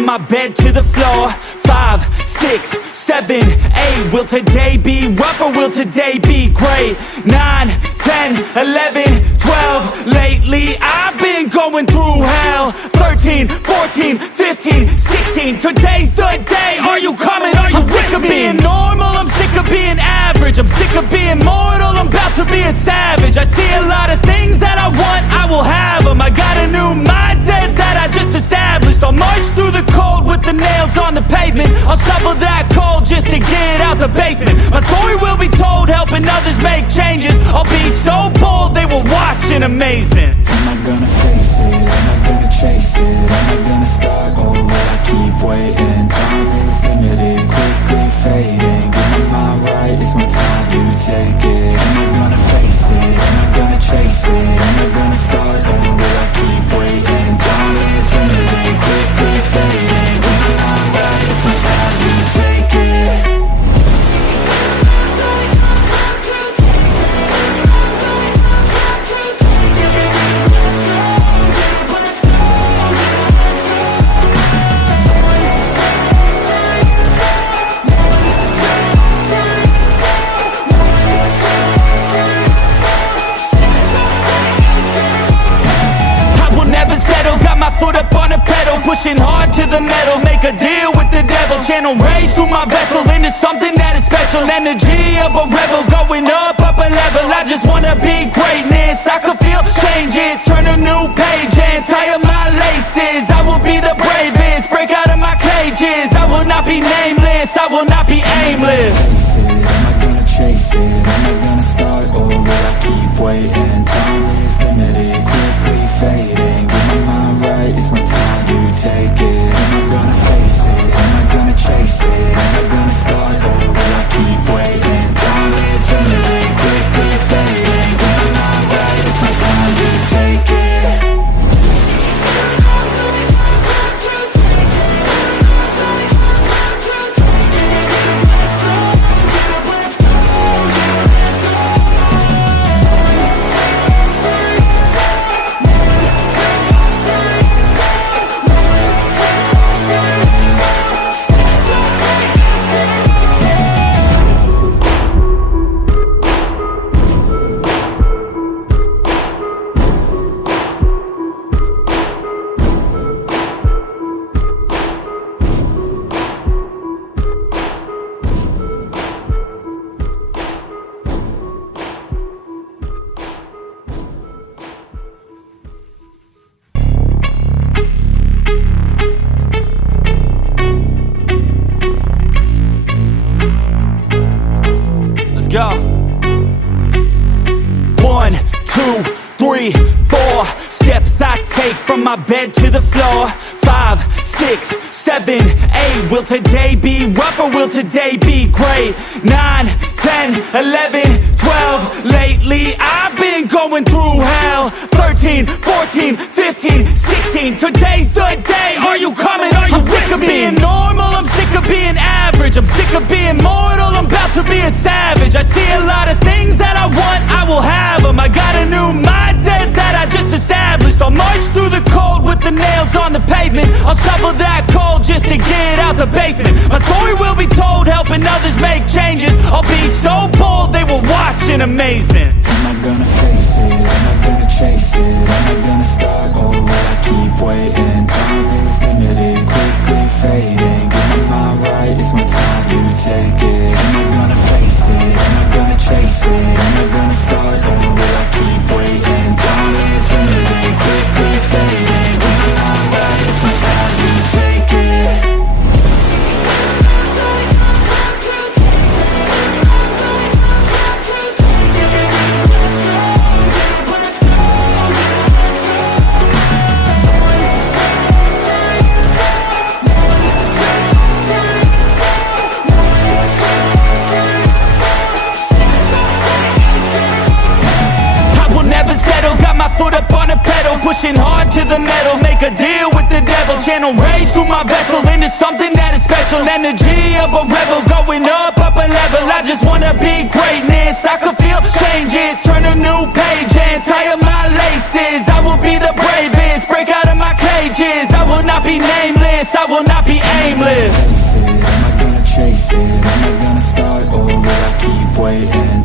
from my bed to the floor. 5, 6, 7, 8. Will today be rough or will today be great? 9, 10, 11, 12. Lately I've been going through hell. 13, 14, 15, 16. Today's the day. Are you coming? Are you sick of being normal? I'm sick of being average. I'm sick of being mortal. I'm about to be a savage. I see a lot of things that I want, I will have them. I got a new mindset that I just established. I'll march through the cold with the nails on the pavement. I'll shovel that coal just to get out the basement. My story will be told, helping others make changes. I'll be so bold, they will watch in amazement. Am I gonna face it? Am I gonna chase it? Am I gonna start or will I keep waiting? Time is limited, quickly fading. Get my mind right, it's my time to take it. Am I gonna face it? Am I gonna chase it? Am I gonna start or will I keep waiting? Time is limited, quickly fading. Get my mind right, it's my time to take it. Foot up on the pedal, pushing hard to the metal. Make a deal with the devil. Channel rage through my vessel into something that is special. Energy of a rebel, going up a level. I just wanna be greatness. I could feel changes, turn a new page and tie up my laces. I will be the bravest, break out of my cages. I will not be nameless, I will not be aimless. Am I gonna chase it? Am I gonna start or will I keep waiting? Time is limited, quickly fading. Get my mind right, it's my time to take it. Am I gonna face it? Am I gonna chase it? Am I gonna start or will I keep waiting? Time is limited, quickly fading. Get my mind right, it's my time to take it. Go. 1, 2, 3, 4 steps I take from my bed to the floor. 5, 6, 7, 8. Will today be rough or will today be great? 9, 10, 11, 12. Lately I've been going through hell. 13, 14, 15, 16. Today's the day. Are you coming? Are you sick of being normal? I'm sick of being average. I'm sick of being mortal. I'm about to be a savage. I see a lot of things that I want, I will have them. I got a new mindset that I just established. I'll march through the cold with the nails on the pavement. I'll shovel that coal just to get out the basement. My story will be told, helping others make changes. I'll be so bold, they will watch in amazement. Am I gonna face it? Am I gonna chase it? Am I gonna start or will I keep waiting? Time is limited, quickly fading. Get my mind right, it's my time to take it. Am I gonna face it? Am I gonna chase it? Am I gonna start or will I keep waiting? Time is limited, quickly fading. Get my mind right, it's my time to take it. Foot up on the pedal, pushing hard to the metal. Make a deal with the devil. Channel rage through my vessel into something that is special. Energy of a rebel, going up a level. I just wanna be greatness. I could feel changes, turn a new page and tie up my laces. I will be the bravest, break out of my cages. I will not not be nameless, I will not be aimless. Am I gonna chase it? Am I gonna start, or will I keep waiting?